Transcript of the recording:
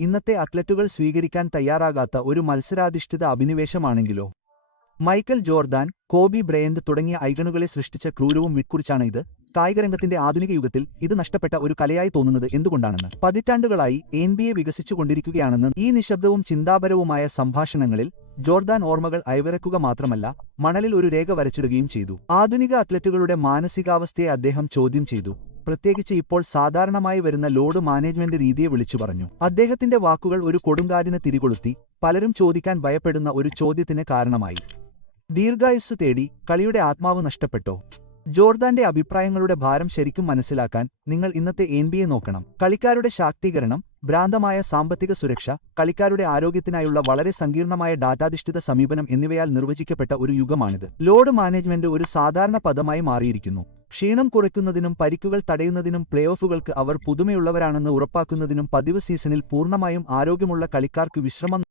ഇന്നത്തെ അത്ലറ്റുകൾ സ്വീകരിക്കാൻ തയ്യാറാകാത്ത ഒരു മത്സരാധിഷ്ഠിത അഭിനിവേശമാണെങ്കിലോ? മൈക്കൽ ജോർദാൻ, കോബി ബ്രയന്റ് തുടങ്ങിയ ഐക്കണുകളെ സൃഷ്ടിച്ച ക്രൂരവും വിട്കുറിച്ചാണ് ഇത്. കായികരംഗത്തിന്റെ ആധുനിക യുഗത്തിൽ ഇത് നഷ്ടപ്പെട്ട ഒരു കലയായി തോന്നുന്നത് എന്തുകൊണ്ടാണെന്ന്. പതിറ്റാണ്ടുകളായി NBA വികസിച്ചുകൊണ്ടിരിക്കുകയാണെന്ന് ഈ നിശബ്ദവും ചിന്താപരവുമായ സംഭാഷണങ്ങളിൽ ജോർദാൻ ഓർമ്മകൾ അയവിറക്കുക മാത്രമല്ല, മണലിൽ ഒരു രേഖ വരച്ചിടുകയും ചെയ്തു. ആധുനിക അത്ലറ്റുകളുടെ മാനസികാവസ്ഥയെ അദ്ദേഹം ചോദ്യം ചെയ്തു, പ്രത്യേകിച്ച് ഇപ്പോൾ സാധാരണമായി വരുന്ന ലോഡ് മാനേജ്മെന്റ് രീതിയെ വിളിച്ചു പറഞ്ഞു. അദ്ദേഹത്തിന്റെ വാക്കുകൾ ഒരു കൊടുങ്കാറ്റിന് തിരികൊളുത്തി, പലരും ചോദിക്കാൻ ഭയപ്പെടുന്ന ഒരു ചോദ്യത്തിന് കാരണമായി. ദീർഘായുസ്സ് തേടി കളിയുടെ ആത്മാവ് നഷ്ടപ്പെട്ടോ? ജോർദാന്റെ അഭിപ്രായങ്ങളുടെ ഭാരം ശരിക്കും മനസ്സിലാക്കാൻ നിങ്ങൾ ഇന്നത്തെ NBA നോക്കണം. കളിക്കാരുടെ ശാക്തീകരണം, ഭ്രാന്തമായ സാമ്പത്തിക സുരക്ഷ, കളിക്കാരുടെ ആരോഗ്യത്തിനായുള്ള വളരെ സങ്കീർണമായ ഡാറ്റാധിഷ്ഠിത സമീപനം എന്നിവയാൽ നിർവചിക്കപ്പെട്ട ഒരു യുഗമാണിത്. ലോഡ് മാനേജ്മെന്റ് ഒരു സാധാരണ പദമായി മാറിയിരിക്കുന്നു. ക്ഷീണം കുറയ്ക്കുന്നതിനും പരിക്കുകൾ തടയുന്നതിനും പ്ലേഓഫുകൾക്ക് അവർ പുതുമയുള്ളവരാണെന്ന് ഉറപ്പാക്കുന്നതിനും പതിവ് സീസണിൽ പൂർണ്ണമായും ആരോഗ്യമുള്ള കളിക്കാർക്ക് വിശ്രമം